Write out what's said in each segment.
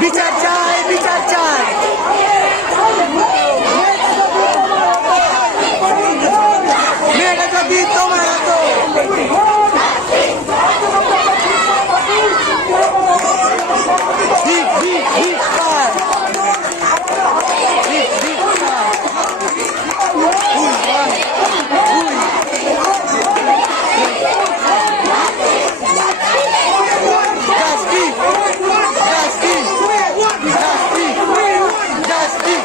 বিচার চাই বিচার চাই।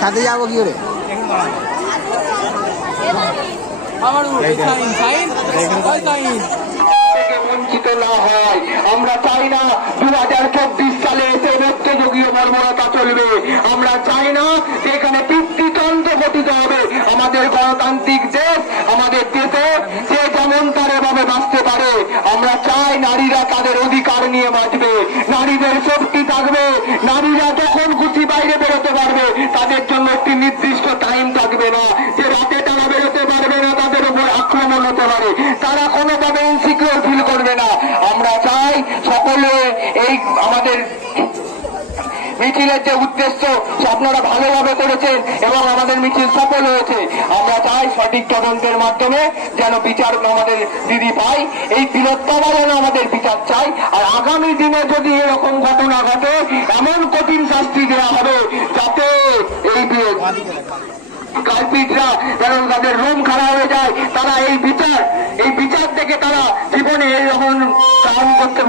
সাথে যাব কি করে? বঞ্চিত না হয়। আমরা চাই না দু হাজার চব্বিশ সালে মধ্যযুগীয় বর্বরতা চলবে। আমরা চাই না এখানে পিতৃতন্ত্র গঠিত হবে। আমাদের গণতান্ত্রিক দেশ আমাদের দেশে যে যেমন তার এভাবে বাঁচতে পারে আমরা চাই নারীরা তাদের অধিকার নিয়ে বাঁচবে। নারীদের শক্তি থাকবে। নারীরা যখন খুশি বাইরে বেরোতে পারবে, তাদের জন্য একটি নির্দিষ্ট টাইম থাকবে না। যে রাতে তারা বেরোতে পারবে না, তাদের উপর আক্রমণ হতে পারে। তারা কোনোভাবে ইনসিকিউর ফিল করবে না। আমরা চাই সকলে এই আমাদের মিছিলের যে উদ্দেশ্য আপনারা ভালোভাবে করেছেন এবং আমাদের মিছিল সফল হয়েছে। আমরা চাই সঠিক তদন্তের মাধ্যমে যেন বিচার আমাদের দিদি পাই এই বীরত্ববা যেন আমাদের বিচার চাই আর আগামী দিনে যদি এরকম ঘটনা ঘটে, এমন কঠিন শাস্তি দেওয়া হবে যাতে এই কালপিটরা যেন তাদের রুম খারাপ হয়ে যায়, তারা এই বিচার এই বিচার থেকে তারা জীবনে এইরকম কাম করতে